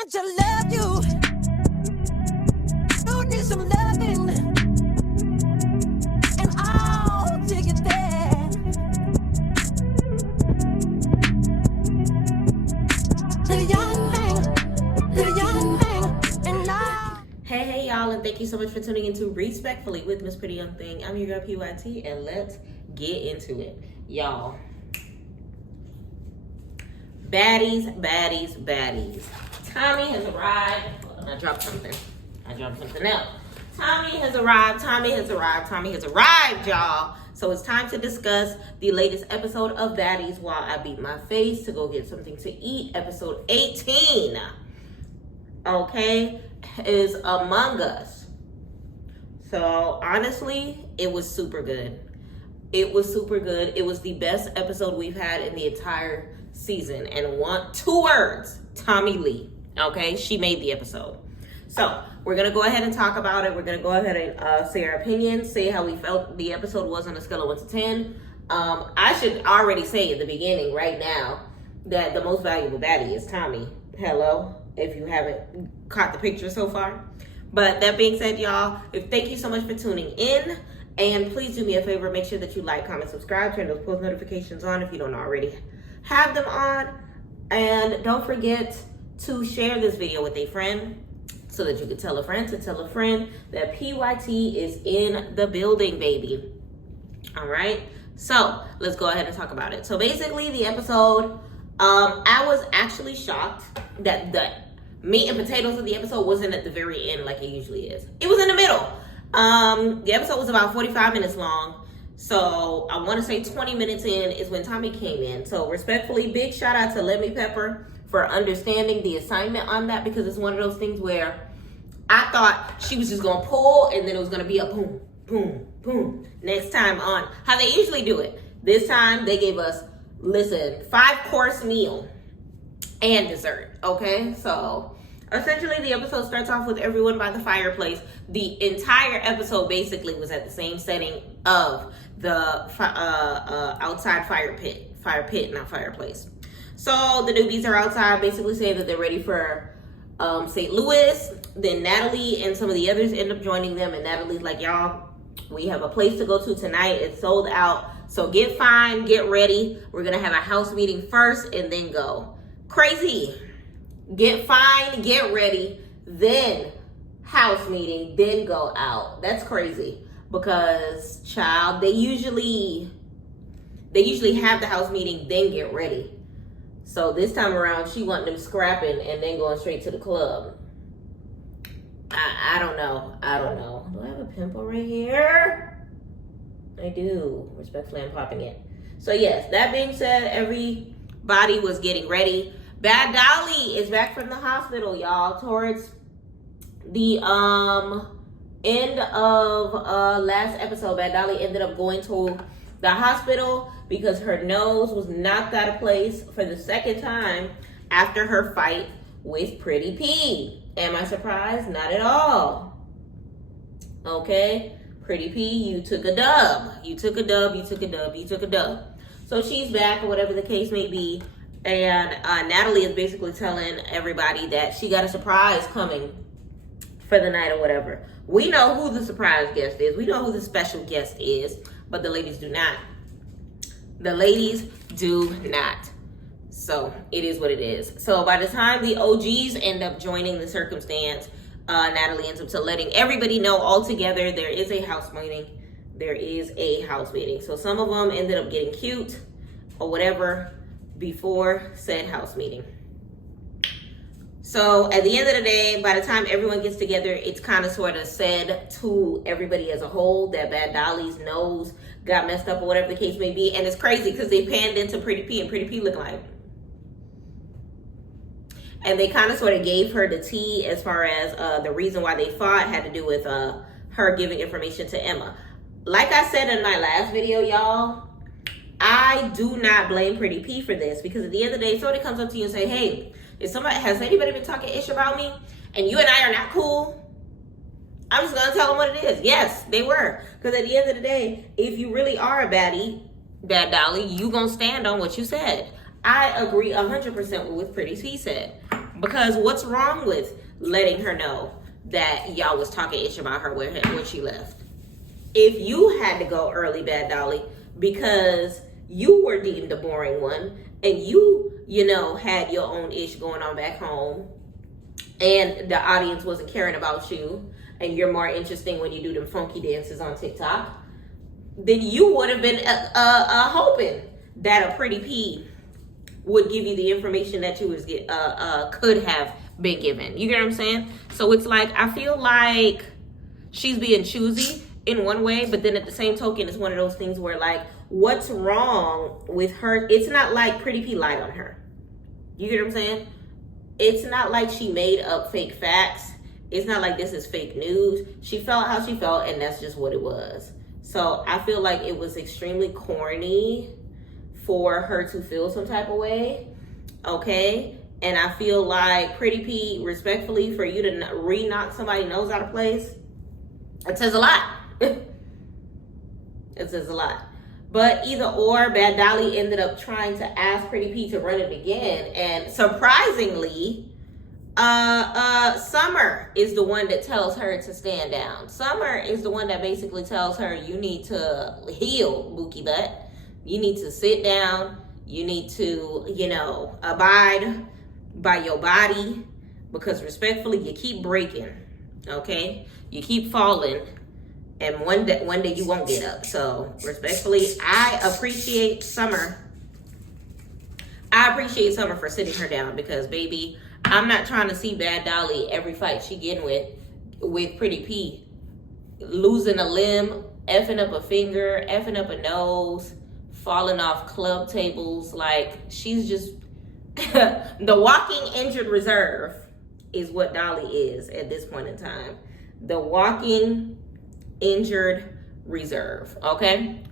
want to love you. You need some loving, and I'll take it there. The young thing, and I. Hey y'all, and thank you so much for tuning into Respectfully with Miss Pretty Young Thing. I'm your girl PYT, and let's get into it. Y'all, baddies. Tommie has arrived. Hold on, I dropped something else. Tommie has arrived, y'all. So it's time to discuss the latest episode of Baddies while I beat my face to go get something to eat. Episode 18, okay, is Among Us. So honestly, it was super good. It was the best episode we've had in the entire season. And two words, Tommie Lee. Okay, she made the episode. So we're gonna go ahead and talk about it. We're gonna go ahead and say our opinions, say how we felt the episode was on a scale of 1 to 10. I should already say at the beginning right now that the most valuable baddie is Tommie. Hello, if you haven't caught the picture so far. But that being said, y'all, thank you so much for tuning in. And please do me a favor, make sure that you like, comment, subscribe, turn those post notifications on if you don't already have them on. And don't forget to share this video with a friend so that you can tell a friend to tell a friend that PYT is in the building, baby. All right, so let's go ahead and talk about it. So basically the episode, I was actually shocked that the meat and potatoes of the episode wasn't at the very end like it usually is. It was in the middle. The episode was about 45 minutes long. So I want to say 20 minutes in is when Tommie came in. So respectfully, big shout out to Let Me Pepper for understanding the assignment on that, because it's one of those things where I thought she was just going to pull and then it was going to be a boom, boom, boom next time on how they usually do it. This time they gave us, 5-course meal and dessert. Okay, so essentially the episode starts off with everyone by the fireplace. The entire episode basically was at the same setting of the outside fire pit, not fireplace. So the newbies are outside basically saying that they're ready for St. Louis. Then Natalie and some of the others end up joining them, and Natalie's like, y'all, we have a place to go to tonight. It's sold out. So get fine, get ready. We're gonna have a house meeting first and then go. Crazy. Get fine, get ready, then house meeting, then go out. That's crazy, because child, they usually have the house meeting, then get ready. So this time around, she wanted them scrapping and then going straight to the club. I don't know. Do I have a pimple right here? I do. Respectfully, I'm popping it. So yes, that being said, everybody was getting ready. Bad Dolly is back from the hospital, y'all. Towards the end of last episode, Bad Dolly ended up going to the hospital because her nose was knocked out of place for the second time after her fight with Pretty P. Am I surprised? Not at all. Okay, Pretty P, you took a dub. So she's back, or whatever the case may be. And Natalie is basically telling everybody that she got a surprise coming for the night or whatever. We know who the surprise guest is. We know who the special guest is, but the ladies do not. So it is what it is. So by the time the OGs end up joining the circumstance, Natalie ends up letting everybody know all together there is a house meeting. So some of them ended up getting cute or whatever before said house meeting. So at the end of the day, by the time everyone gets together, it's kind of sort of said to everybody as a whole that Bad Dolly's nose got messed up or whatever the case may be. And it's crazy because they panned into Pretty P, and Pretty P looked like, and they kind of sort of gave her the tea as far as the reason why they fought had to do with her giving information to Emma. Like I said in my last video, y'all, I do not blame Pretty P for this, because at the end of the day, somebody comes up to you and say, hey, has anybody been talking ish about me? And you and I are not cool? I'm just going to tell them what it is. Yes, they were. Because at the end of the day, if you really are a baddie, Bad Dolly, you going to stand on what you said. I agree 100% with what Pretty P said. Because what's wrong with letting her know that y'all was talking ish about her when she left? If you had to go early, Bad Dolly, because you were deemed the boring one, and you know, had your own ish going on back home, and the audience wasn't caring about you, and you're more interesting when you do them funky dances on TikTok, then you would have been hoping that a Pretty P would give you the information that you was could have been given. You get what I'm saying? So it's like, I feel like she's being choosy in one way, but then at the same token, it's one of those things where, like, what's wrong with her? It's not like Pretty P lied on her. You get what I'm saying? It's not like she made up fake facts. It's not like this is fake news. She felt how she felt, and that's just what it was. So I feel like it was extremely corny for her to feel some type of way, okay? And I feel like, Pretty P, respectfully, for you to re-knock somebody's nose out of place, it says a lot. It says a lot. But either or, Bad Dolly ended up trying to ask Pretty P to run it again. And surprisingly, Summer is the one that tells her to stand down. Summer is the one that basically tells her, you need to heal, Bookie Butt. You need to sit down. You need to, you know, abide by your body, because respectfully, you keep breaking, okay? You keep falling, and one day you won't get up. So respectfully, I appreciate Summer. I appreciate Summer for sitting her down, because baby, I'm not trying to see Bad Dolly every fight she getting with Pretty P losing a limb, effing up a finger, effing up a nose, falling off club tables. Like, she's just the walking injured reserve is what Dolly is at this point in time. The walking injured reserve, okay?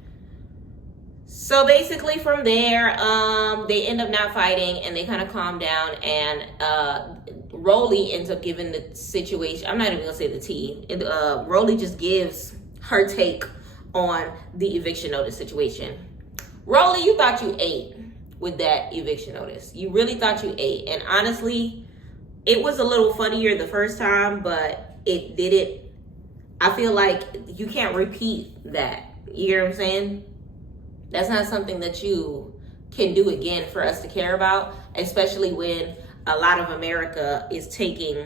So basically from there, they end up not fighting, and they kind of calm down, and Rolly ends up giving the situation, I'm not even gonna say the tea, Rolly just gives her take on the eviction notice situation. Rolly, you thought you ate with that eviction notice. You really thought you ate. And honestly, it was a little funnier the first time, but it didn't. I feel like you can't repeat that. You hear what I'm saying? That's not something that you can do again for us to care about, especially when a lot of America is taking I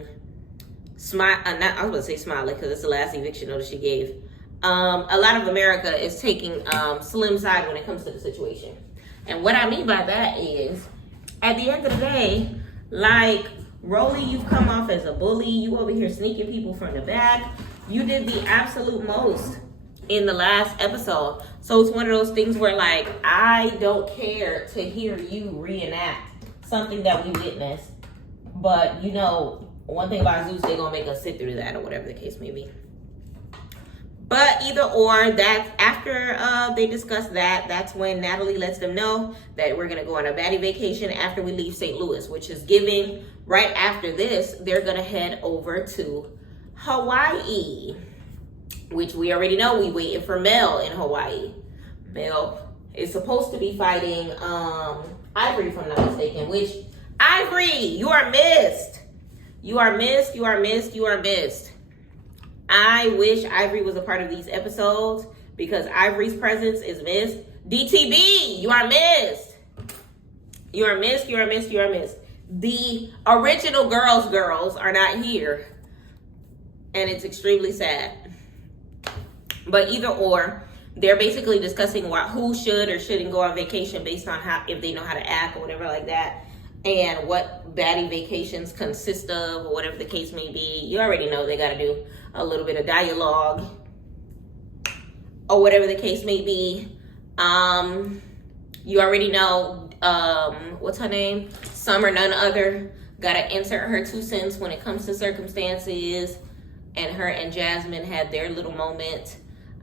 was going to say Smiley, because it's the last eviction notice she gave. A lot of America is taking Slim's side when it comes to the situation. And what I mean by that is, at the end of the day, like, Rolly, you've come off as a bully. You over here sneaking people from the back. You did the absolute most in the last episode. So it's one of those things where, like, I don't care to hear you reenact something that we witnessed. But, you know, one thing about Zeus, they're going to make us sit through that, or whatever the case may be. But either or, that's after they discuss that, that's when Natalie lets them know that we're going to go on a baddie vacation after we leave St. Louis, which is giving, right after this, they're going to head over to Hawaii, which we already know we waiting for Mel in Hawaii. Mel is supposed to be fighting Ivory, if I'm not mistaken, which, Ivory, you are missed. You are missed, you are missed, you are missed. I wish Ivory was a part of these episodes, because Ivory's presence is missed. DTB, you are missed. You are missed, you are missed, you are missed. The original girls are not here. And it's extremely sad. But either or, they're basically discussing who should or shouldn't go on vacation based on if they know how to act or whatever like that. And what baddie vacations consist of, or whatever the case may be. You already know they got to do a little bit of dialogue, or whatever the case may be. You already know, what's her name? Summer, none other, got to insert her 2 cents when it comes to circumstances. And her and Jasmine had their little moment.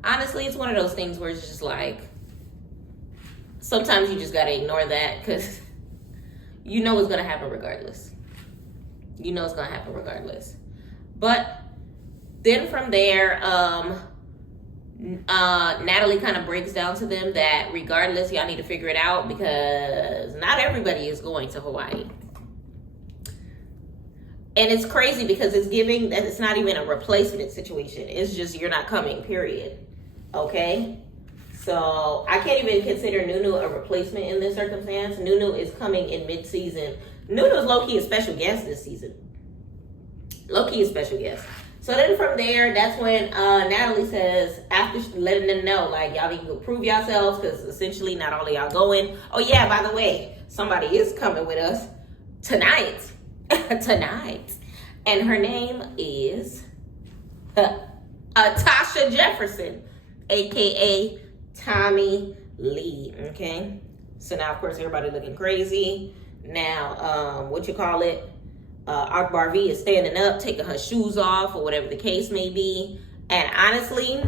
Honestly, it's one of those things where it's just like, sometimes you just got to ignore that, because you know it's going to happen regardless. You know it's going to happen regardless. But then from there, Natalie kind of breaks down to them that regardless, y'all need to figure it out, because not everybody is going to Hawaii. And it's crazy because it's giving that it's not even a replacement situation. It's just you're not coming, period. Okay? So I can't even consider Nunu a replacement in this circumstance. Nunu is coming in mid-season. Nunu is low-key a special guest this season. Low-key a special guest. So then from there, that's when Natalie says, after letting them know, like, y'all need to prove yourselves because essentially not all of y'all going. Oh, yeah, by the way, somebody is coming with us tonight. Tonight. And her name is Tasha Jefferson, a.k.a. Tommie Lee, okay? So now, of course, everybody looking crazy. Now, Akbar V is standing up, taking her shoes off or whatever the case may be. And honestly,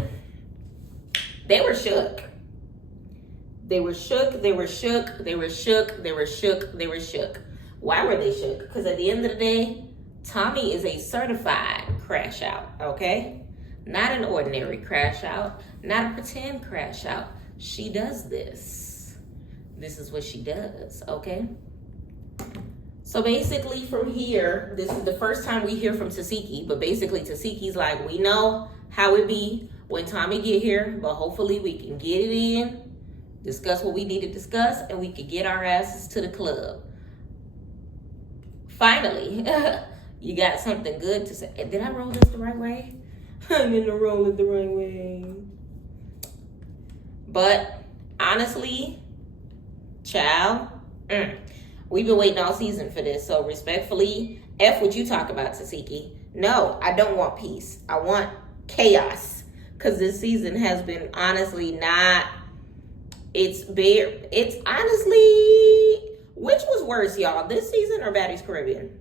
they were shook. They were shook, they were shook, they were shook, they were shook, they were shook. Why were they shook? Because at the end of the day, Tommie is a certified crash out, okay? Not an ordinary crash out, not a pretend crash out. She does this. This is what she does, okay? So basically from here, this is the first time we hear from Tasiki, but basically Tasiki's like, we know how it be when Tommie get here, but hopefully we can get it in, discuss what we need to discuss, and we can get our asses to the club. Finally, you got something good to say. Did I roll this the right way? I'm gonna roll it the right way. But honestly, child, we've been waiting all season for this. So respectfully, F what you talk about, Tasiki. No, I don't want peace. I want chaos. Because this season has been honestly not, it's honestly, which was worse, y'all? This season or Baddies Caribbean?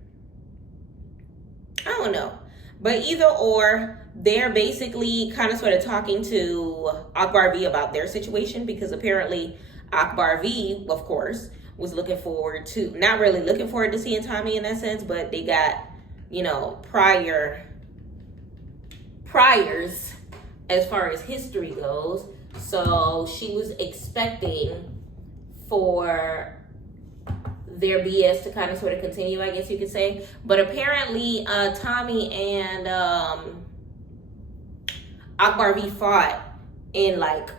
I don't know. But either or, they're basically kind of sort of talking to Akbar V about their situation because apparently Akbar V, of course, was looking forward to, not really looking forward to seeing Tommie in that sense, but they got, you know, priors as far as history goes. So she was expecting for their BS to kind of sort of continue, I guess you could say. But apparently Tommie and Akbar V fought in like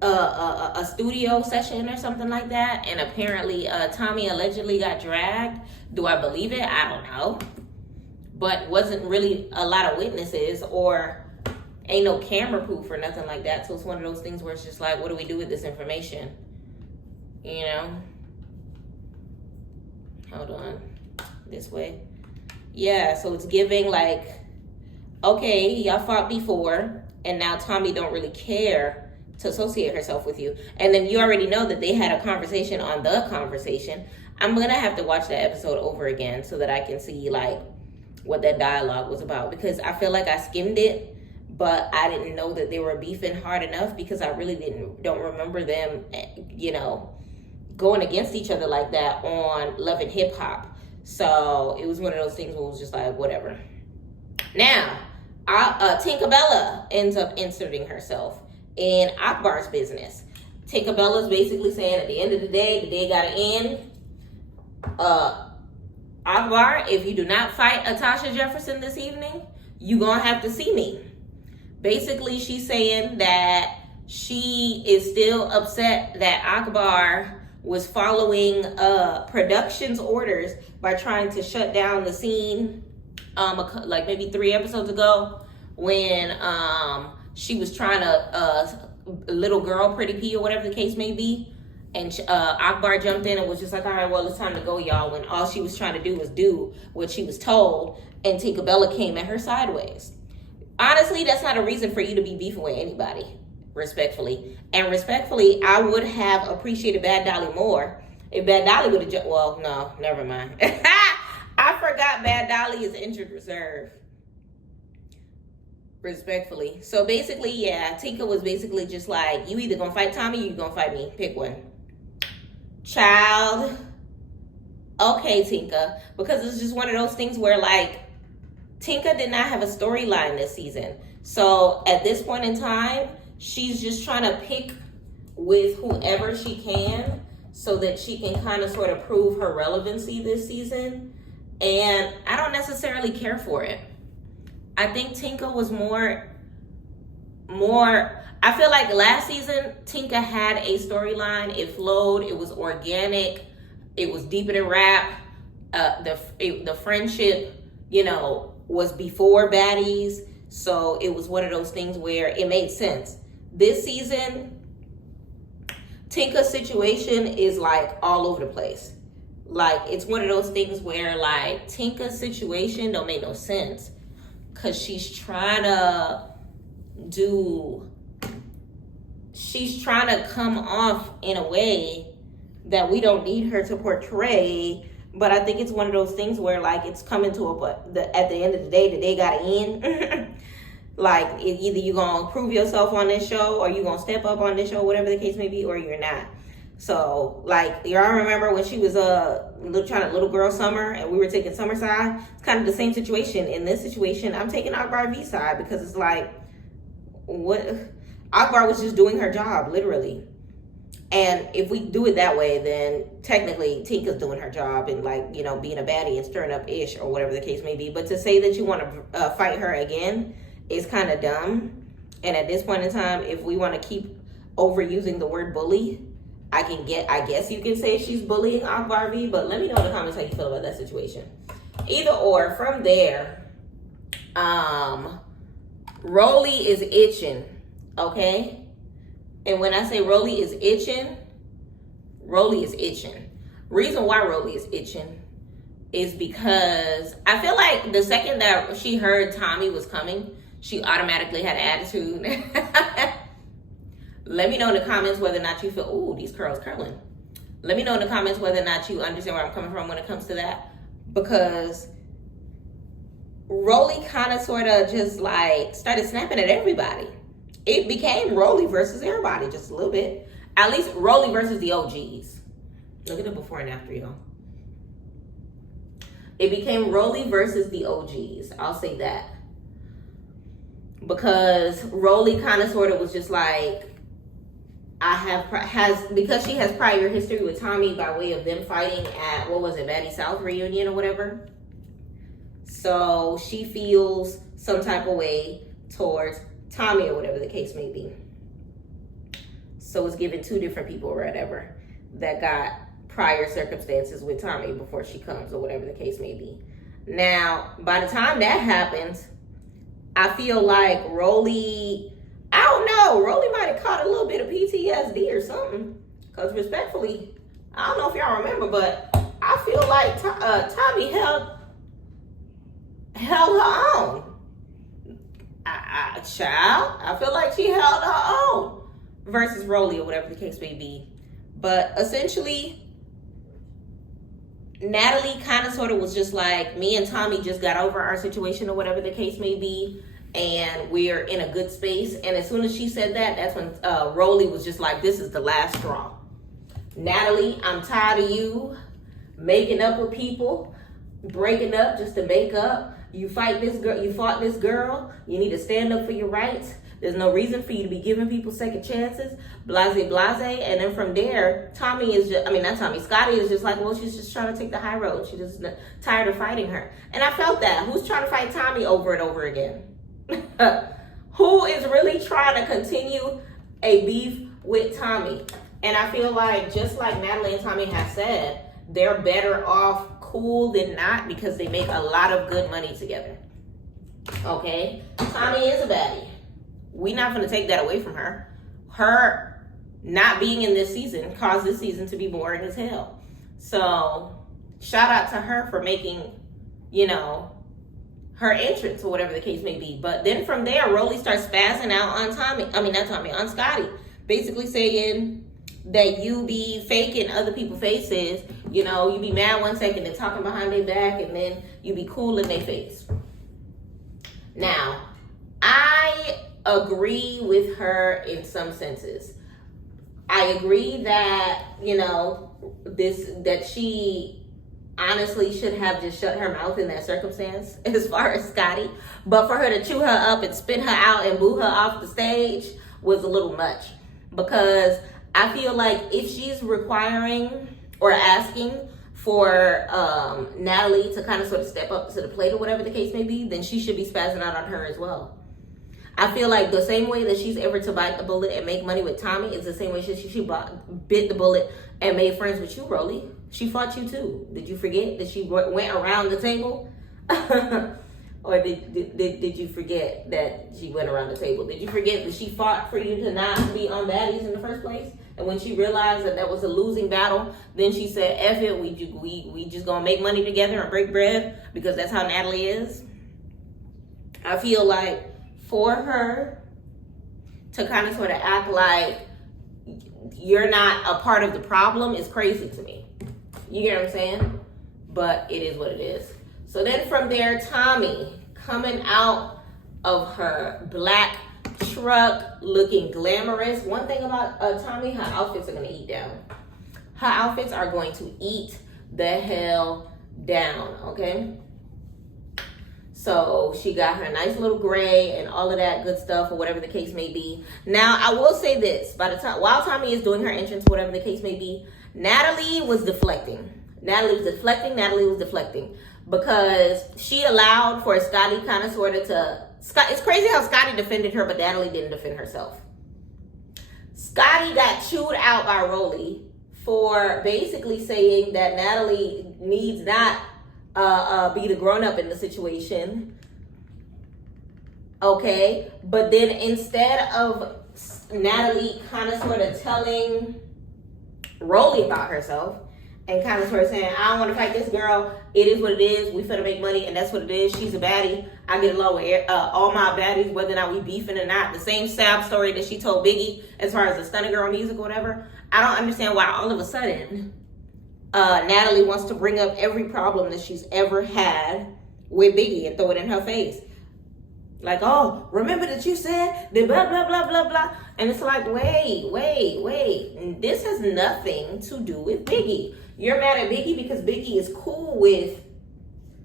a studio session or something like that, and apparently Tommie allegedly got dragged. Do I believe it? I don't know, but wasn't really a lot of witnesses or ain't no camera proof or nothing like that. So it's one of those things where it's just like, what do we do with this information, you know? Hold on, this way. Yeah, so it's giving like, okay, y'all fought before and now Tommie don't really care to associate herself with you. And then you already know that they had a conversation on The Conversation. I'm gonna have to watch that episode over again so that I can see like what that dialogue was about, because I feel like I skimmed it, but I didn't know that they were beefing hard enough because I really don't remember them, you know, going against each other like that on Love and Hip Hop. So it was one of those things where it was just like, whatever. Now, Tinkerbella ends up inserting herself in Akbar's business. Tinkerbella's basically saying at the end of the day gotta end. Akbar, if you do not fight Tasha Jefferson this evening, you gonna have to see me. Basically, she's saying that she is still upset that Akbar was following production's orders by trying to shut down the scene like maybe 3 episodes ago when she was trying to little girl Pretty P or whatever the case may be, and Akbar jumped in and was just like, all right, well, it's time to go, y'all, when all she was trying to do was do what she was told, and Tinkerbella came at her sideways. Honestly, that's not a reason for you to be beefing with anybody, respectfully. And respectfully, I would have appreciated Bad Dolly more if Bad Dolly would have well, no, never mind. I forgot Bad Dolly is injured reserve. Respectfully. So basically, yeah, Tinka was basically just like, you either gonna fight Tommie or you gonna fight me. Pick one. Child. Okay, Tinka. Because it's just one of those things where like, Tinka did not have a storyline this season. So at this point in time, she's just trying to pick with whoever she can so that she can kind of sort of prove her relevancy this season. And I don't necessarily care for it. I think Tinka was more, I feel like last season, Tinka had a storyline. It flowed. It was organic. It was deeper than rap. The friendship, was before Baddies. So it was one of those things where it made sense. This season, Tinka's situation is like all over the place. Like, it's one of those things where like Tinka's situation don't make no sense. Cause she's trying to come off in a way that we don't need her to portray. But I think it's one of those things where like it's coming to at the end of the day gotta end. Like, either you gonna prove yourself on this show, or you gonna step up on this show, whatever the case may be, or you're not. So, like, y'all remember when she was trying to little girl Summer, and we were taking Summer side? It's kind of the same situation. In this situation, I'm taking Akbar V side, because it's like, what? Akbar was just doing her job, literally. And if we do it that way, then technically Tinka's doing her job and like, being a baddie and stirring up ish or whatever the case may be. But to say that you want to fight her again is kind of dumb. And at this point in time, if we want to keep overusing the word bully, I guess you can say she's bullying Akbar V, but let me know in the comments how you feel about that situation. Either or, from there, Rolly is itching, okay? And when I say Rolly is itching, Rolly is itching. Reason why Rolly is itching is because I feel like the second that she heard Tommie was coming, she automatically had an attitude. Let me know in the comments whether or not you feel, ooh, these curls curling. Let me know in the comments whether or not you understand where I'm coming from when it comes to that. Because Rolly kind of sort of just like started snapping at everybody. It became Rolly versus everybody just a little bit. At least Rolly versus the OGs. Look at the before and after, y'all. It became Rolly versus the OGs. I'll say that. Because Rolly kind of sort of was just like, because she has prior history with Tommie by way of them fighting at, what was it, Baddies South reunion or whatever. So she feels some type of way towards Tommie or whatever the case may be. So it's given two different people or whatever that got prior circumstances with Tommie before she comes or whatever the case may be. Now, by the time that happens, I feel like Rolly, I don't know, Rolly might have caught a little bit of PTSD or something. Because respectfully, I don't know if y'all remember, but I feel like Tommie held her own. I feel like she held her own versus Rolly or whatever the case may be. But essentially, Natalie kind of sort of was just like, me and Tommie just got over our situation or whatever the case may be, and we're in a good space. And as soon as she said that, that's when Rolly was just like, this is the last straw. Natalie, I'm tired of you making up with people, breaking up just to make up. You fought this girl. You need to stand up for your rights. There's no reason for you to be giving people second chances. Blase. And then from there, Scotty is just like, well, she's just trying to take the high road. She's just tired of fighting her. And I felt that. Who's trying to fight Tommie over and over again? Who is really trying to continue a beef with Tommie? And I feel like, just like Natalie and Tommie have said, they're better off cool than not, because they make a lot of good money together. Okay? Tommie is a baddie. We're not going to take that away from her. Her not being in this season caused this season to be boring as hell. So, shout out to her for making, her entrance or whatever the case may be. But then from there, Rolly starts spazzing out on Scotty. Basically saying that you be faking other people's faces. You be mad 1 second and talking behind their back, and then you be cool in their face. Now, I agree with her in some senses. I agree that, that she honestly should have just shut her mouth in that circumstance as far as Scotty. But for her to chew her up and spit her out and boo her off the stage was a little much. Because I feel like if she's requiring or asking for Natalie to kind of sort of step up to the plate or whatever the case may be, then she should be spazzing out on her as well. I feel like the same way that she's ever to bite the bullet and make money with Tommie is the same way she bit the bullet and made friends with you, Rolly. She fought you too. Did you forget that she went around the table? Or did you forget that she went around the table? Did you forget that she fought for you to not be on Baddies in the first place? And when she realized that was a losing battle, then she said, F it, we just gonna make money together and break bread, because that's how Natalie is. I feel like for her to kind of sort of act like you're not a part of the problem is crazy to me. You get what I'm saying? But it is what it is. So then from there, Tommie coming out of her black truck looking glamorous. One thing about Tommie, her outfits are going to eat down. Her outfits are going to eat the hell down, okay? So she got her nice little gray and all of that good stuff, or whatever the case may be. Now, I will say this. While Tommie is doing her entrance, whatever the case may be, Natalie was deflecting. Because she allowed for Scotty kind of sort of to... It's crazy how Scotty defended her, but Natalie didn't defend herself. Scotty got chewed out by Rolly for basically saying that Natalie needs not be the grown-up in the situation. Okay? But then instead of Natalie kind of sort of telling Rolly about herself, and kind of sort of saying, I don't want to fight this girl. It is what it is. We finna make money, and that's what it is. She's a baddie. I get along with all my baddies, whether or not we beefing or not. The same sad story that she told Biggie as far as the Stunner Girl music or whatever. I don't understand why all of a sudden Natalie wants to bring up every problem that she's ever had with Biggie and throw it in her face. Like, oh, remember that you said the blah, blah, blah, blah, blah. And it's like, wait. This has nothing to do with Biggie. You're mad at Biggie because Biggie is cool with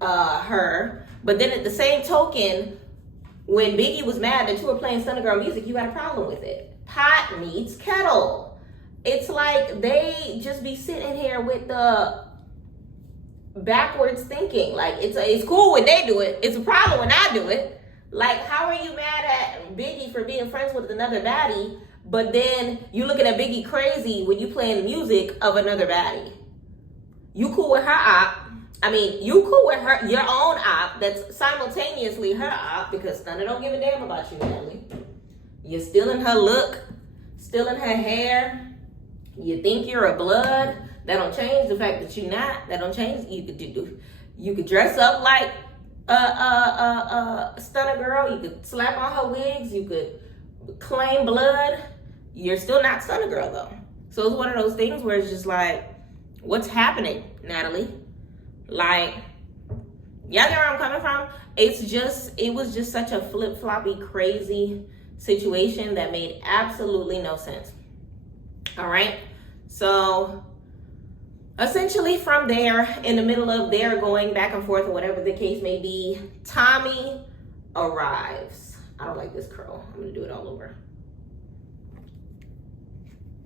her. But then at the same token, when Biggie was mad that you were playing Stunner Girl music, you had a problem with it. Pot meets kettle. It's like they just be sitting here with the backwards thinking. Like, it's cool when they do it. It's a problem when I do it. Like, how are you mad at Biggie for being friends with another baddie, but then you looking at Biggie crazy when you playing the music of another baddie? You cool with her op. I mean, you cool with her, your own op that's simultaneously her op, because Stunner don't give a damn about you, Natalie. You're stealing her look, stealing her hair. You think you're a blood. That don't change the fact that you're not. That don't change. You could dress up like Stunner Girl. You could slap on her wigs. You could claim blood. You're still not Stunner Girl though. So it's one of those things where it's just like, what's happening, Natalie? Like, y'all get where I'm coming from? It was just such a flip-floppy, crazy situation that made absolutely no sense. All right? So essentially from there, in the middle of their going back and forth or whatever the case may be, Tommie arrives. I don't like this curl. I'm going to do it all over.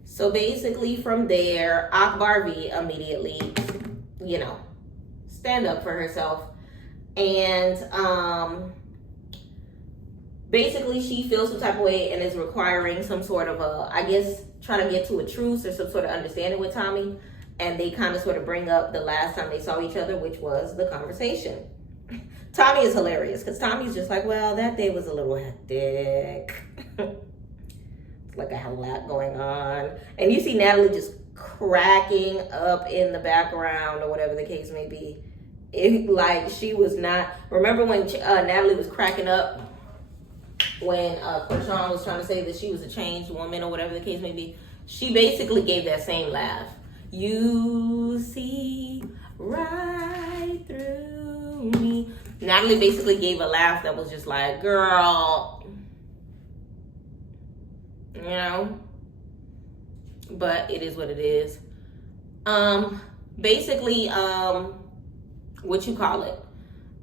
So basically from there, Akbar V immediately, stand up for herself. And basically she feels some type of way and is requiring some sort of trying to get to a truce or some sort of understanding with Tommie. And they kind of sort of bring up the last time they saw each other, which was the conversation. Tommie is hilarious because Tommie's just like, well, that day was a little hectic. It's like a lot going on. And you see Natalie just cracking up in the background or whatever the case may be. She was not. Remember when Natalie was cracking up when Krishan was trying to say that she was a changed woman or whatever the case may be? She basically gave that same laugh. You see right through me. Natalie basically gave a laugh that was just like, girl, but it is what it is. Basically,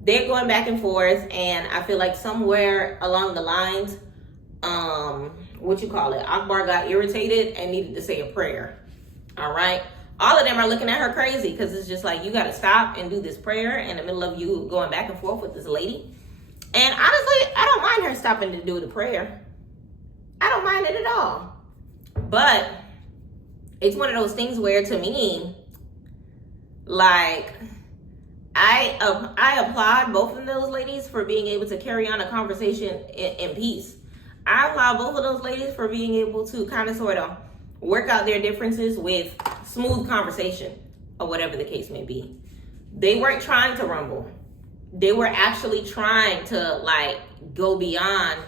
they're going back and forth, and I feel like somewhere along the lines, Akbar got irritated and needed to say a prayer. All right. all of them are looking at her crazy because it's just like, you got to stop and do this prayer in the middle of you going back and forth with this lady. And honestly, I don't mind her stopping to do the prayer. I don't mind it at all. But it's one of those things where, to me, like, I applaud both of those ladies for being able to carry on a conversation in peace. I applaud both of those ladies for being able to kind of sort of work out their differences with smooth conversation or whatever the case may be. They weren't trying to rumble. They were actually trying to like go beyond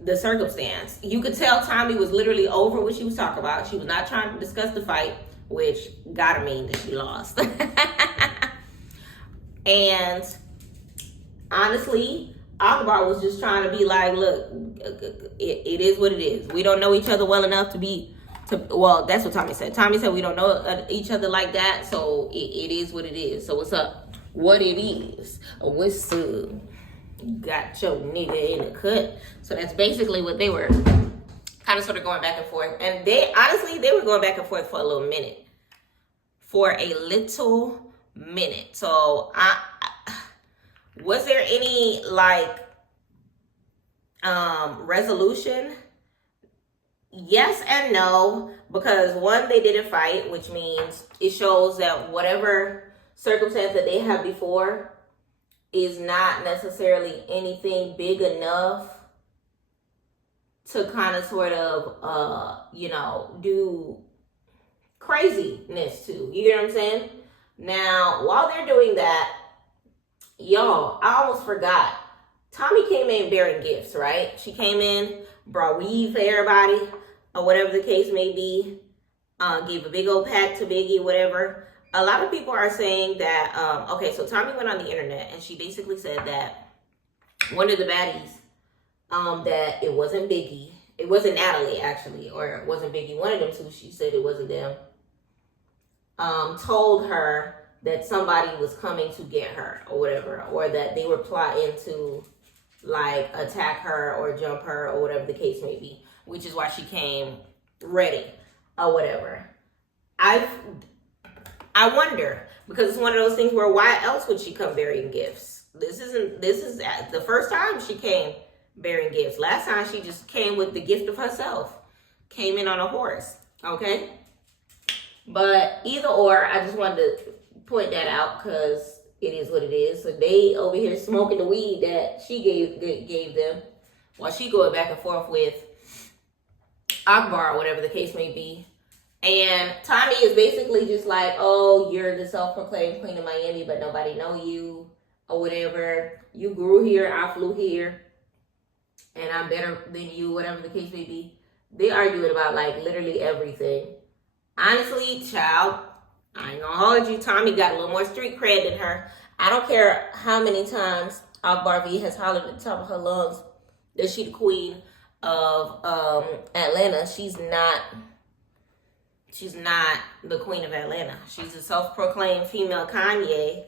the circumstance. You could tell Tommie was literally over what she was talking about. She was not trying to discuss the fight, which gotta mean that she lost. And honestly, Akbar was just trying to be like, look, it is what it is. We don't know each other well enough well, that's what Tommie said. Tommie said we don't know each other like that, so it is what it is. So what's up? What it is? What's up? Got your nigga in the cut. So that's basically what they were kind of sort of going back and forth. And they were going back and forth for a little minute. So was there any like resolution? Yes and no, because one, they didn't fight, which means it shows that whatever circumstance that they had before is not necessarily anything big enough to kind of sort of, do craziness to. You get what I'm saying? Now, while they're doing that, y'all, I almost forgot. Tommie came in bearing gifts, right? She came in, brought weed for everybody, or whatever the case may be. Gave a big old pack to Biggie, whatever. A lot of people are saying that, so Tommie went on the internet and she basically said that one of the baddies, that it wasn't Biggie, it wasn't Natalie actually, or it wasn't Biggie, one of them two, she said it wasn't them, told her that somebody was coming to get her or whatever, or that they were plotting to like attack her or jump her or whatever the case may be, which is why she came ready or whatever. I wonder, because it's one of those things where why else would she come bearing gifts? This is the first time she came bearing gifts. Last time she just came with the gift of herself. Came in on a horse, okay? But either or, I just wanted to point that out because it is what it is. So they over here smoking the weed that she gave them while she going back and forth with Akbar or whatever the case may be. And Tommie is basically just like, oh, you're the self-proclaimed queen of Miami, but nobody know you or whatever. You grew here, I flew here, and I'm better than you, whatever the case may be. They arguing about like literally everything. Honestly, child, I ain't gonna hold you. Tommie got a little more street cred than her. I don't care how many times Akbar V has hollered at the top of her lungs that she the queen of Atlanta. She's not the queen of Atlanta. She's a self-proclaimed female Kanye.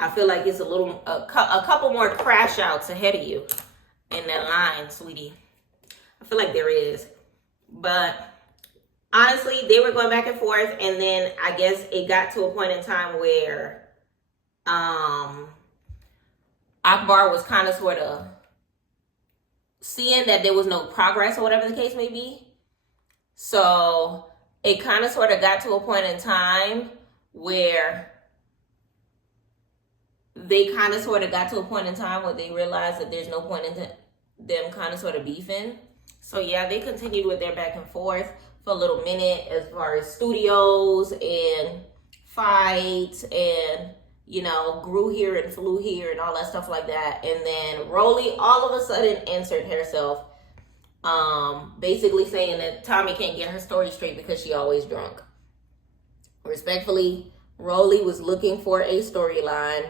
I feel like it's a couple more crash outs ahead of you in that line, sweetie. I feel like there is. But honestly, they were going back and forth, and then I guess it got to a point in time where Akbar was kind of sort of seeing that there was no progress or whatever the case may be. So it kind of sort of got to a point in time where they realized that there's no point in them kind of sort of beefing. So yeah, they continued with their back and forth for a little minute as far as studios and fights and, grew here and flew here and all that stuff like that. And then Rolly all of a sudden answered herself, basically saying that Tommie can't get her story straight because she always drunk. Respectfully, Rolly was looking for a storyline.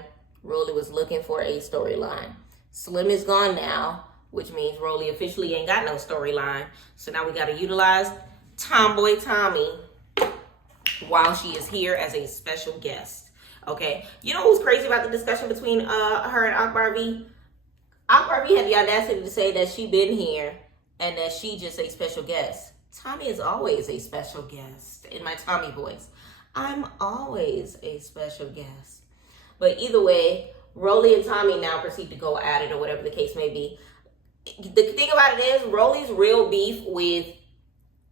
Slim is gone now, which means Rolly officially ain't got no storyline. So now we got to utilize Tomboy Tommie while she is here as a special guest. Okay. You know who's crazy about the discussion between her and Akbar V? Akbar V had the audacity to say that she been here and that she just a special guest. Tommie is always a special guest in my Tommie voice. I'm always a special guest. But either way, Rolly and Tommie now proceed to go at it or whatever the case may be. The thing about it is, Rolly's real beef with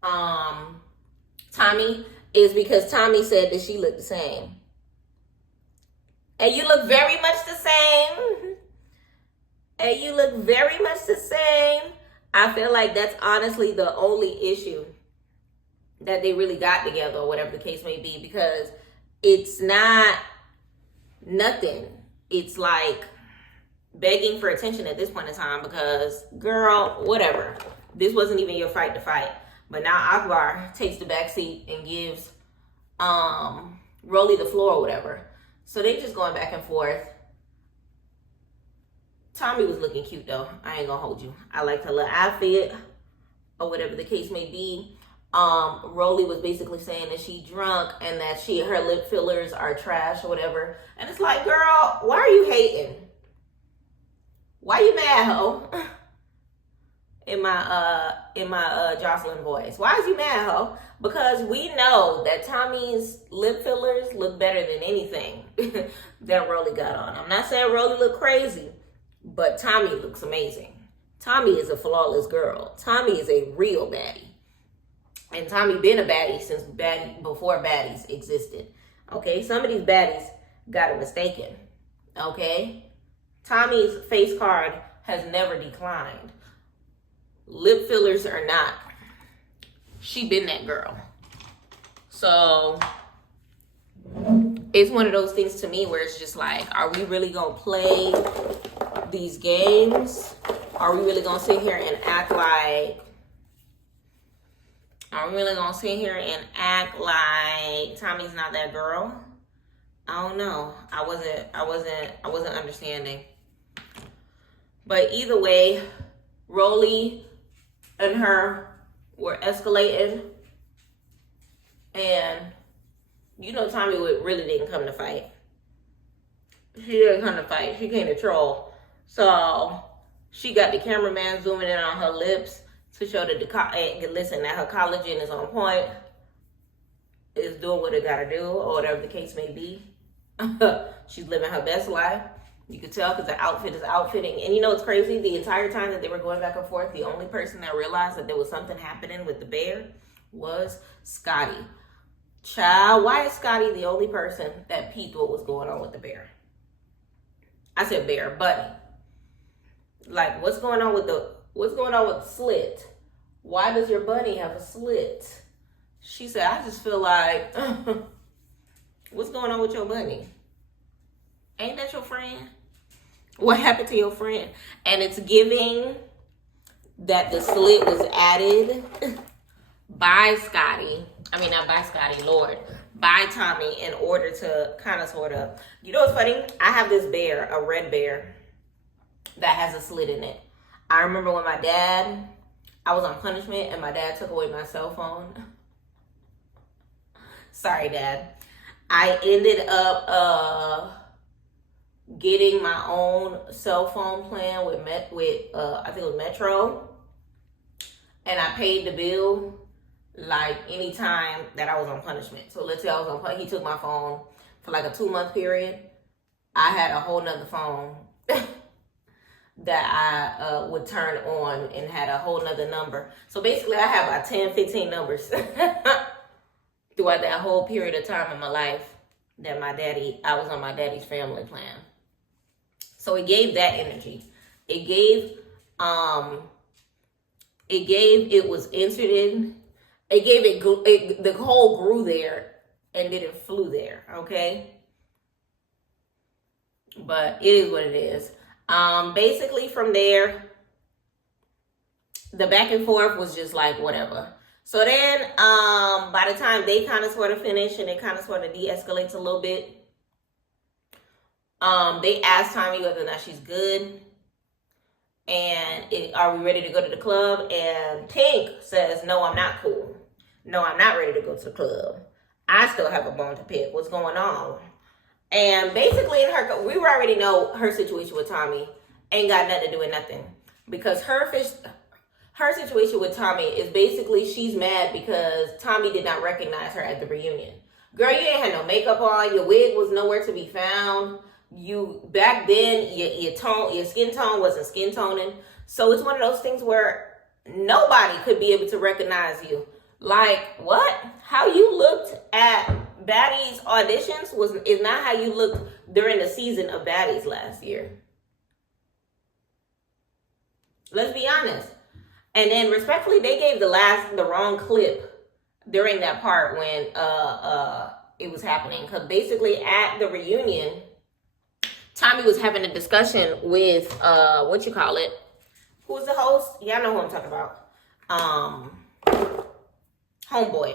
Tommie is because Tommie said that she looked the same. And you look very much the same. And you look very much the same. I feel like that's honestly the only issue that they really got together or whatever the case may be, because it's not nothing. It's like begging for attention at this point in time because, girl, whatever. This wasn't even your fight to fight. But now Akbar takes the back seat and gives Rolly the floor or whatever. So they just going back and forth. Tommie was looking cute though. I ain't gonna hold you. I liked her little outfit or whatever the case may be. Rolly was basically saying that she drunk and that her lip fillers are trash or whatever. And it's like, girl, why are you hating? Why you mad, ho? In my Jocelyn voice. Why is you mad, ho? Because we know that Tommie's lip fillers look better than anything that Rolly got on. I'm not saying Rolly look crazy, but Tommie looks amazing. Tommie is a flawless girl. Tommie is a real baddie. And Tommie been a baddie since before baddies existed. Okay, some of these baddies got it mistaken. Okay? Tommie's face card has never declined. Lip fillers are not. She been that girl. So it's one of those things to me where it's just like, are we really gonna play these games? Are we really gonna sit here and act like Tommie's not that girl? I don't know. I wasn't understanding. But either way, Rolly and her were escalating, and you know Tommie really didn't come to fight. She didn't come to fight. She came to troll. So she got the cameraman zooming in on her lips to show that that her collagen is on point, is doing what it gotta do, or whatever the case may be. She's living her best life. You could tell because the outfit is outfitting. And you know what's crazy? The entire time that they were going back and forth, the only person that realized that there was something happening with the bear was Scotty. Child, why is Scotty the only person that peeped what was going on with the bear? I said bear, Buddy. Like, what's going on with the slit? Why does your bunny have a slit? She said, I just feel like, what's going on with your bunny? Ain't that your friend? What happened to your friend? And it's giving that the slit was added by Scotty. I mean, not by Scotty, Lord. By Tommie in order to kind of sort of, you know what's funny? I have this bear, a red bear, that has a slit in it. I remember when I was on punishment and my dad took away my cell phone. Sorry, Dad. I ended up getting my own cell phone plan with I think it was Metro, and I paid the bill like any time that I was on punishment. So let's say I was on he took my phone for like a 2-month period. I had a whole nother phone that I would turn on and had a whole nother number. So basically I have about 10, 15 numbers throughout that whole period of time in my life that I was on my daddy's family plan. So it gave that energy. It was inserted. The hole grew there and then it flew there, okay? But it is what it is. Basically from there, the back and forth was just like whatever. So then by the time they kind of sort of finish and it kind of sort of de-escalates a little bit, they asked Tommie whether or not she's good and are we ready to go to the club? And Pink says, no, I'm not cool. No, I'm not ready to go to the club. I still have a bone to pick. What's going on? And basically we already know her situation with Tommie ain't got nothing to do with nothing, because her her situation with Tommie is basically she's mad because Tommie did not recognize her at the reunion. Girl, you ain't had no makeup on. Your wig was nowhere to be found. You back then, your skin tone wasn't skin toning. So it's one of those things where nobody could be able to recognize you. Like, what? How you looked at Baddies auditions is not how you looked during the season of Baddies last year. Let's be honest. And then respectfully, they gave the wrong clip during that part when it was happening. Because basically at the reunion, Tommie was having a discussion with who's the host? Y'all know who I'm talking about. Homeboy.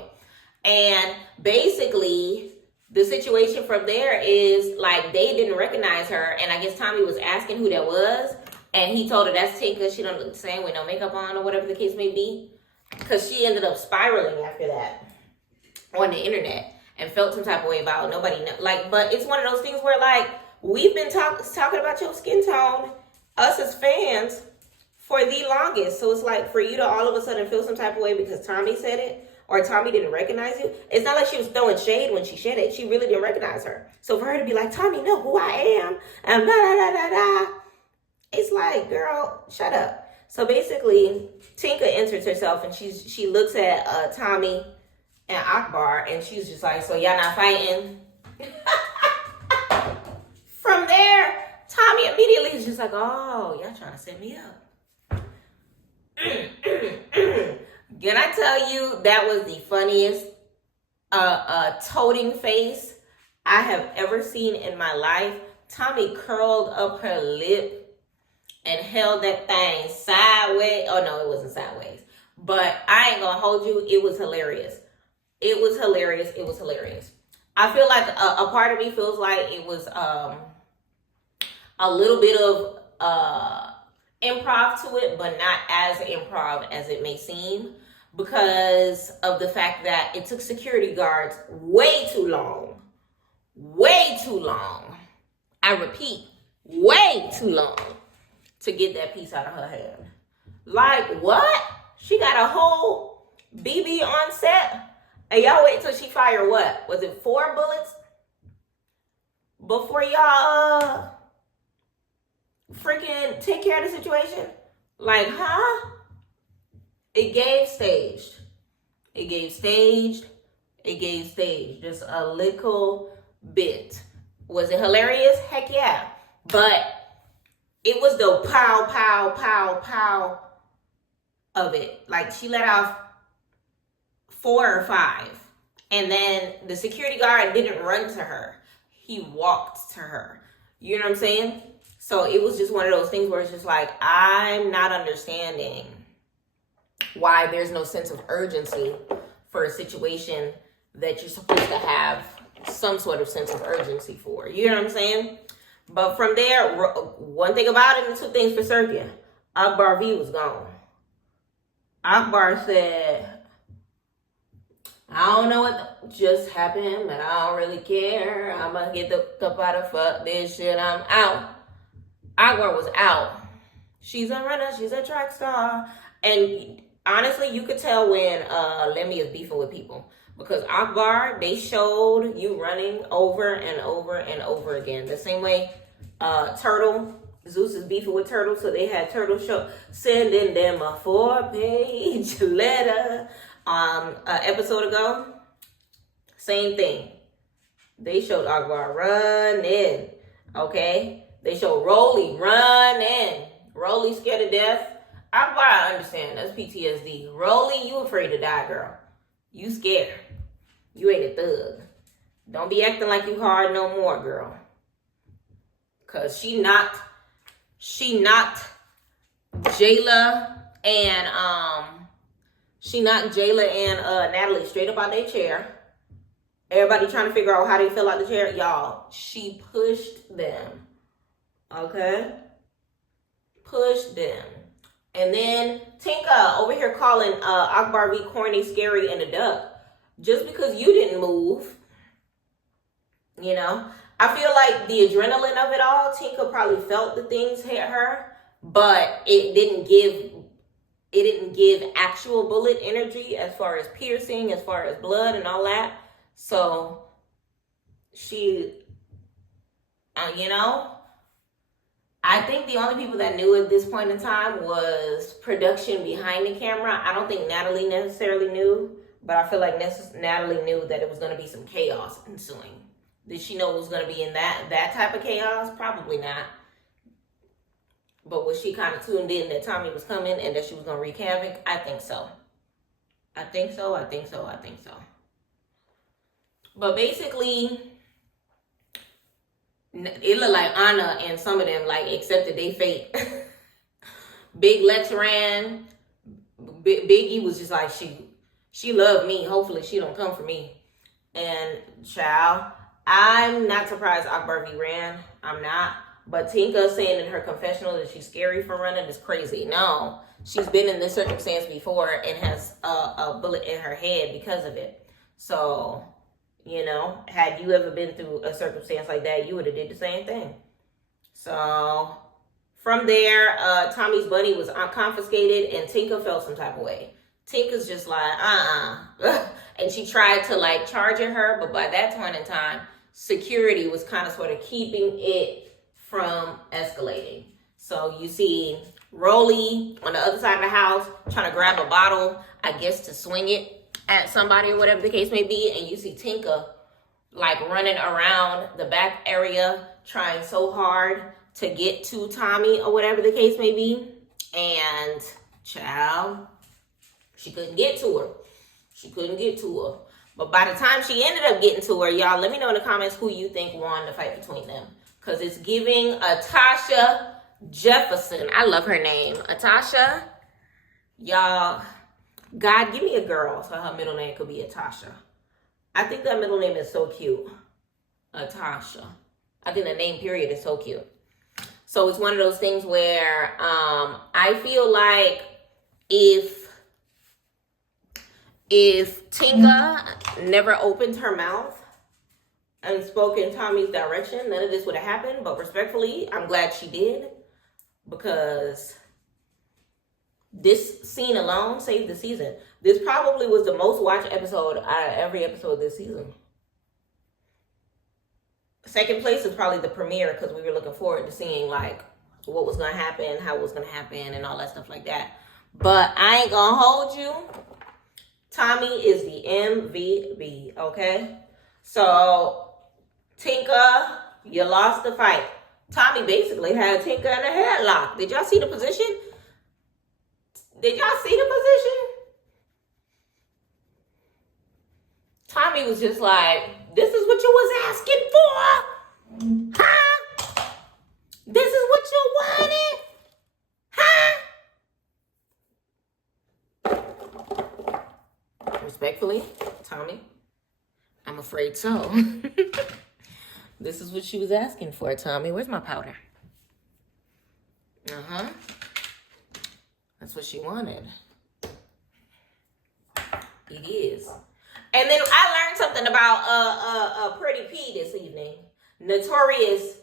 And basically the situation from there is like they didn't recognize her, and I guess Tommie was asking who that was, and he told her that's Tinka. She don't look the same with no makeup on or whatever the case may be, because she ended up spiraling after that on the internet and felt some type of way about it. Nobody know, like, but it's one of those things where like we've been talking about your skin tone, us as fans, for the longest. So it's like for you to all of a sudden feel some type of way because Tommie said it, or Tommie didn't recognize you. It's not like she was throwing shade when she said it. She really didn't recognize her. So for her to be like, Tommie, know who I am, and da da da da da, it's like, girl, shut up. So basically, Tinka enters herself and she looks at Tommie and Akbar, and she's just like, so y'all not fighting? From there, Tommie immediately is just like, oh, y'all trying to set me up. Can I tell you that was the funniest toting face I have ever seen in my life? Tommie curled up her lip and held that thing sideways. Oh no, it wasn't sideways. But I ain't gonna hold you. It was hilarious. It was hilarious. It was hilarious. I feel like a part of me feels like it was a little bit of improv to it, but not as improv as it may seem, because of the fact that it took security guards way too long. Way too long. I repeat, way too long to get that piece out of her hand. Like, what? She got a whole BB on set? And y'all wait till she fired what? Was it 4 bullets? Before y'all freaking take care of the situation? Like, huh? It gave staged. It gave staged. It gave staged. Just a little bit. Was it hilarious? Heck yeah. But it was the pow, pow, pow, pow of it. Like, she let off 4 or 5. And then the security guard didn't run to her. He walked to her. You know what I'm saying? So it was just one of those things where it's just like, I'm not understanding why there's no sense of urgency for a situation that you're supposed to have some sort of sense of urgency for. You know what I'm saying? But from there, one thing about it and 2 things for certain. Akbar V was gone. Akbar said, I don't know what just happened, but I don't really care. I'm going to get the fuck out of fuck this shit. I'm out. Akbar was out. She's a runner. She's a track star. And honestly, you could tell when Lemmy is beefing with people. Because Akbar, they showed you running over and over and over again. The same way Turtle, Zeus is beefing with Turtle. So they had Turtle sending them a 4-page letter an episode ago. Same thing. They showed Akbar running. Okay? They showed Rolly running. Rolly scared to death. Akbar, I understand. That's PTSD. Rolly, you afraid to die, girl. You scared. You ain't a thug. Don't be acting like you hard no more, girl. Cause she knocked Jayla and Natalie straight up out their chair. Everybody trying to figure out how they fell out the chair. Y'all, she pushed them. Okay? Pushed them. And then Tinka over here calling Akbar V corny, scary, and a duck. Just because you didn't move, you know. I feel like the adrenaline of it all, Tinka probably felt the things hit her, but it didn't give it didn't give actual bullet energy as far as piercing, as far as blood and all that. So she, you know, I think the only people that knew at this point in time was production behind the camera. I don't think Natalie necessarily knew, but I feel like Natalie knew that it was going to be some chaos ensuing. Did she know it was going to be in that type of chaos? Probably not. But was she kind of tuned in that Tommie was coming and that she was going to wreak havoc? I think so. I think so. But basically, it looked like Anna and some of them like accepted their fate. Big Lex ran. Biggie was just like, she loved me. Hopefully she don't come for me. And child, I'm not surprised Akbarvi ran. I'm not. But Tinka saying in her confessional that she's scary for running is crazy. No, she's been in this circumstance before and has a bullet in her head because of it. So, you know, had you ever been through a circumstance like that, you would have did the same thing. So from there, Tommie's bunny was confiscated and Tinka felt some type of way. Tinka's just like, and she tried to like charge at her, but by that point in time, security was kind of sort of keeping it from escalating. So you see Rolly on the other side of the house trying to grab a bottle, I guess to swing it at somebody or whatever the case may be. And you see Tinka like running around the back area trying so hard to get to Tommie or whatever the case may be. And child, she couldn't get to her. But by the time she ended up getting to her, y'all, let me know in the comments who you think won the fight between them. Because it's giving Atasha Jefferson. I love her name. Atasha. Y'all, God, give me a girl so her middle name could be Atasha. I think that middle name is so cute. Atasha. I think the name period is so cute. So it's one of those things where I feel like if Tinka never opened her mouth and spoke in Tommie's direction, none of this would have happened. But respectfully, I'm glad she did, because this scene alone saved the season. This probably was the most watched episode out of every episode this season. Second place is probably the premiere, because we were looking forward to seeing like what was going to happen, how it was going to happen, and all that stuff like that. But I ain't going to hold you. Tommie is the MVP, okay? So Tinka, you lost the fight. Tommie basically had Tinka in a headlock. Did y'all see the position? Tommie was just like, this is what you was asking for? Huh? This is what you wanted? Huh? Respectfully, Tommie, I'm afraid so. This is what she was asking for, Tommie. Where's my powder? That's what she wanted. It is. And then I learned something about Pretty P this evening. Notorious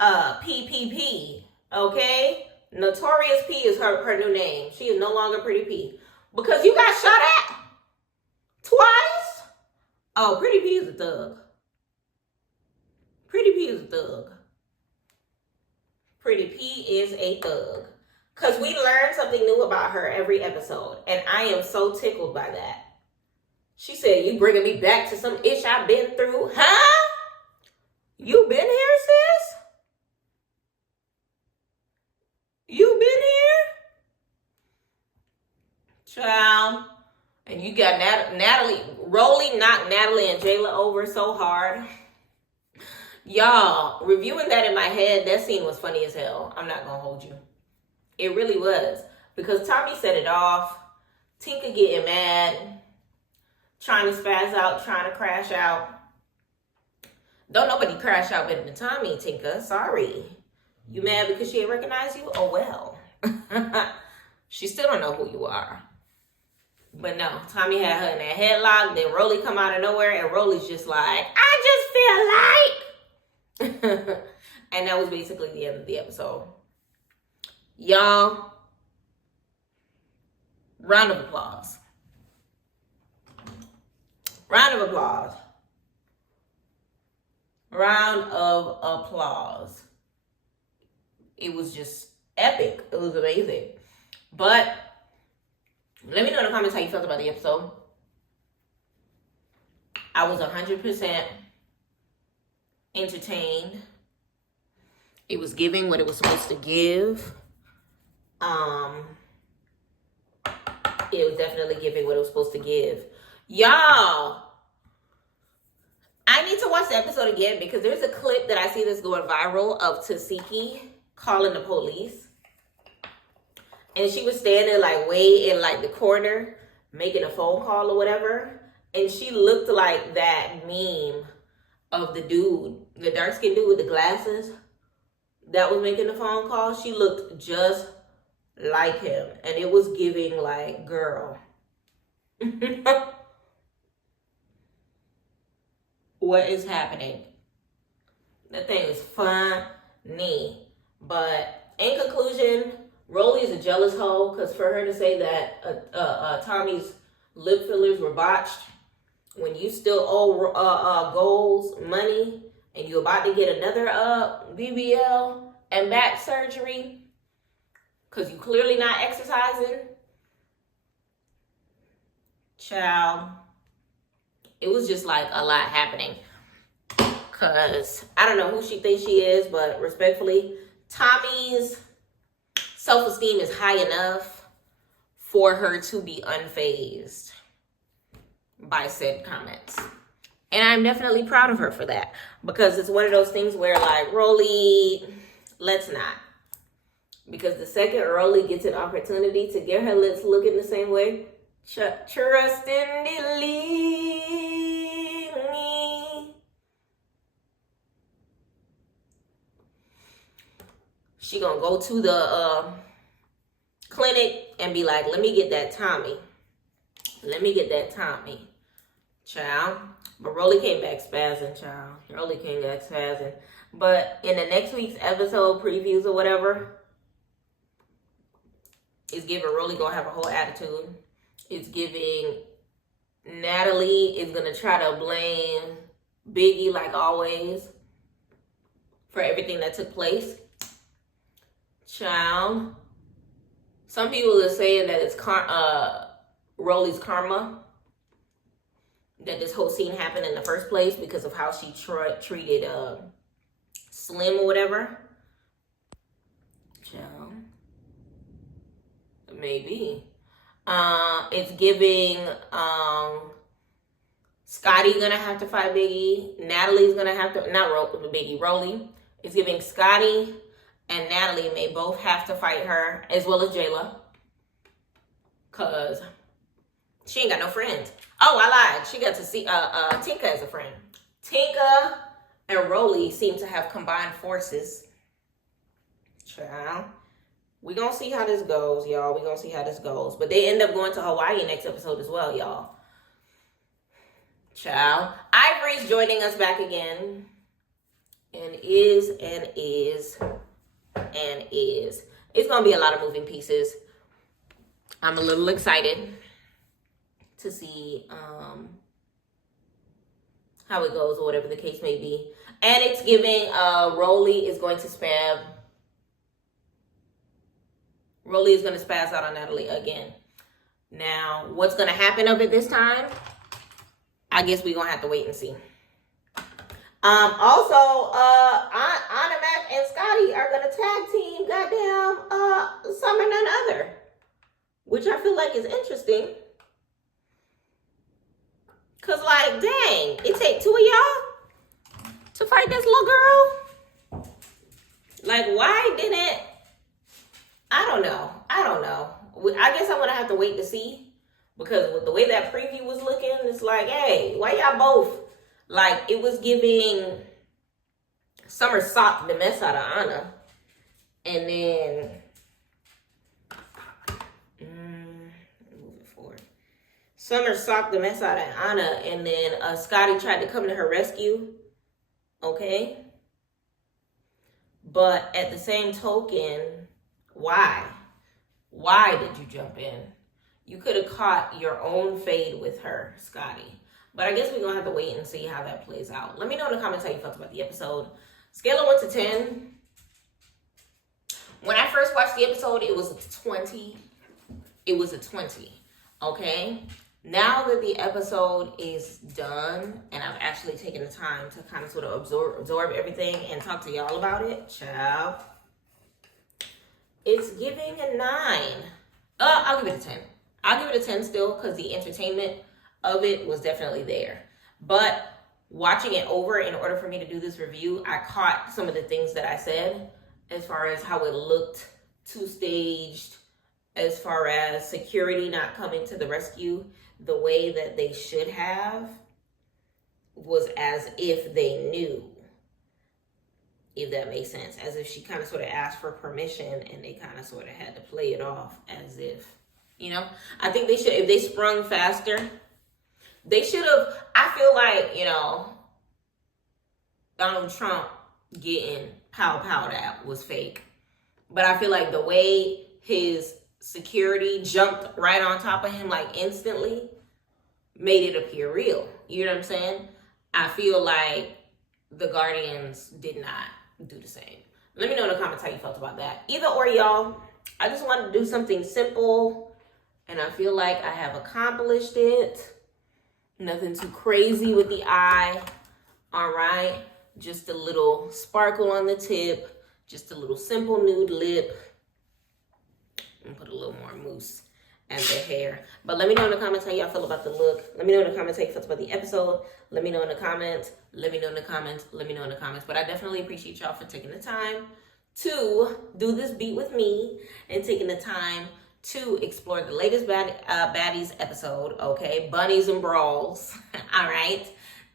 PPP. Okay? Notorious P is her new name. She is no longer Pretty P. Because you got shot at twice? Oh, Pretty P is a thug. Pretty P is a thug. Pretty P is a thug. Because we learn something new about her every episode. And I am so tickled by that. She said, you bringing me back to some ish I've been through? Huh? You been here, sis? You been here? Child. And you got Natalie. Rolly knocked Natalie and Jayla over so hard. Y'all, reviewing that in my head, that scene was funny as hell. I'm not going to hold you. It really was. Because Tommie set it off. Tinka getting mad. Trying to spaz out. Trying to crash out. Don't nobody crash out better than Tommie, Tinka. Sorry. You mad because she didn't recognize you? Oh, well. She still don't know who you are. But no, Tommie had her in that headlock. Then Rolly come out of nowhere. And Rolly's just like, I just feel like. And that was basically the end of the episode. Y'all, Round of applause. Round of applause. Round of applause. It was just epic. It was amazing. But let me know in the comments how you felt about the episode. I was 100% entertained. It was giving what it was supposed to give. It was definitely giving what it was supposed to give. Y'all, I need to watch the episode again because there's a clip that I see that's going viral of Tasiki calling the police. And she was standing like way in like the corner making a phone call or whatever. And she looked like that meme of the dude, the dark-skinned dude with the glasses that was making the phone call. She looked just like him. And it was giving like, girl. What is happening? That thing is funny. But in conclusion, Rolly is a jealous hoe, because for her to say that Tommie's lip fillers were botched when you still owe goals money and you're about to get another BBL and back surgery because you clearly not exercising. Child, it was just like a lot happening. Because I don't know who she thinks she is, but respectfully, Tommie's self-esteem is high enough for her to be unfazed by said comments. And I'm definitely proud of her for that. Because it's one of those things where like, Rolly, let's not. Because the second Rolly gets an opportunity to get her lips looking the same way, trust and believe me. She gonna go to the clinic and be like, let me get that Tommie. Let me get that Tommie. Child. But Rolly came back spazzing, child. Rolly came back spazzing. But in the next week's episode previews or whatever, it's giving Rolly gonna have a whole attitude. It's giving Natalie is gonna try to blame Biggie like always for everything that took place. Child. Some people are saying that it's Rolly's karma, that this whole scene happened in the first place because of how she treated Slim or whatever. Child. Maybe. It's giving Scotty gonna have to fight Biggie. Natalie's gonna have to, not Biggie, Rolly. It's giving Scotty and Natalie may both have to fight her, as well as Jayla. Cause she ain't got no friends. Oh, I lied. She got to see Tinka as a friend. Tinka and Rolly seem to have combined forces. Child. We gonna see how this goes, y'all. We gonna see how this goes. But they end up going to Hawaii next episode as well, y'all. Child. Ivory's joining us back again. And is. It's gonna be a lot of moving pieces. I'm a little excited to see how it goes or whatever the case may be. And it's giving Rolly is going to spam. Rolly is going to spaz out on Natalie again. Now, what's going to happen of it this time? I guess we're going to have to wait and see. Also, Anna Mac and Scotty are going to tag team goddamn Summer None Other. Which I feel like is interesting. Because, like, dang, it take two of y'all to fight this little girl? Like, why didn't... I don't know. I guess I'm going to have to wait to see. Because with the way that preview was looking, it's like, hey, why y'all both? Like, it was giving Summer socked the mess out of Anna. And then... moving forward. Summer socked the mess out of Anna. And then Scotty tried to come to her rescue. Okay? But at the same token... Why? Why did you jump in? You could have caught your own fade with her, Scotty. But I guess we're going to have to wait and see how that plays out. Let me know in the comments how you felt about the episode. Scale of 1 to 10. When I first watched the episode, it was a 20. It was a 20. Okay? Now that the episode is done and I've actually taken the time to kind of sort of absorb everything and talk to y'all about it, child, it's giving a 9. I'll give it a 10. I'll give it a 10 still because the entertainment of it was definitely there. But watching it over, in order for me to do this review, I caught some of the things that I said as far as how it looked two-staged, as far as security not coming to the rescue the way that they should have, was as if they knew, if that makes sense. As if she kind of sort of asked for permission and they kind of sort of had to play it off as if, you know. I think they should, if they sprung faster, they should have, I feel like, you know, Donald Trump getting pow-powed at was fake. But I feel like the way his security jumped right on top of him like instantly made it appear real. You know what I'm saying? I feel like the Guardians did not do the same. Let me know in the comments how you felt about that. Either or, y'all. I just wanted to do something simple and I feel like I have accomplished it. Nothing too crazy with the eye. All right. Just a little sparkle on the tip. Just a little simple nude lip. And put a little more mousse at the hair. But let me know in the comments how y'all feel about the look. Let me know in the comments how you felt about the episode. Let me know in the comments. Let me know in the comments. Let me know in the comments. But I definitely appreciate y'all for taking the time to do this beat with me and taking the time to explore the latest Baddies episode, okay? Bunnies and brawls, all right?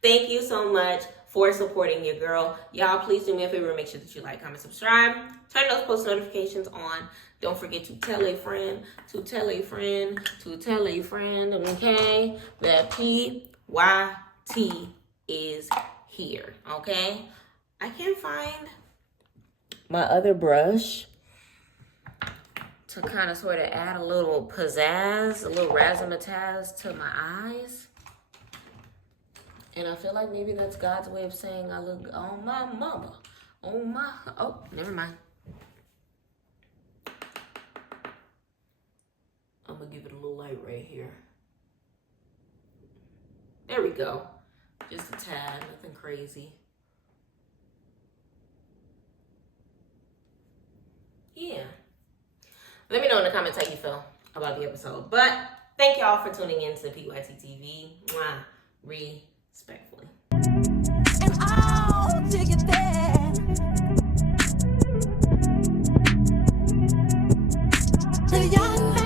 Thank you so much for supporting your girl. Y'all, please do me a favor and make sure that you like, comment, subscribe. Turn those post notifications on. Don't forget to tell a friend, to tell a friend, to tell a friend, okay? That PYT is here, okay? I can't find my other brush to kind of sort of add a little pizzazz, a little razzmatazz to my eyes. And I feel like maybe that's God's way of saying I look on my mama. Oh, never mind. I'm gonna give it a little light right here. There we go. Just a tad, nothing crazy. Yeah. Let me know in the comments how you feel about the episode. But thank y'all for tuning in to PYT TV. Mwah. Respectfully. And I'll take it there. The young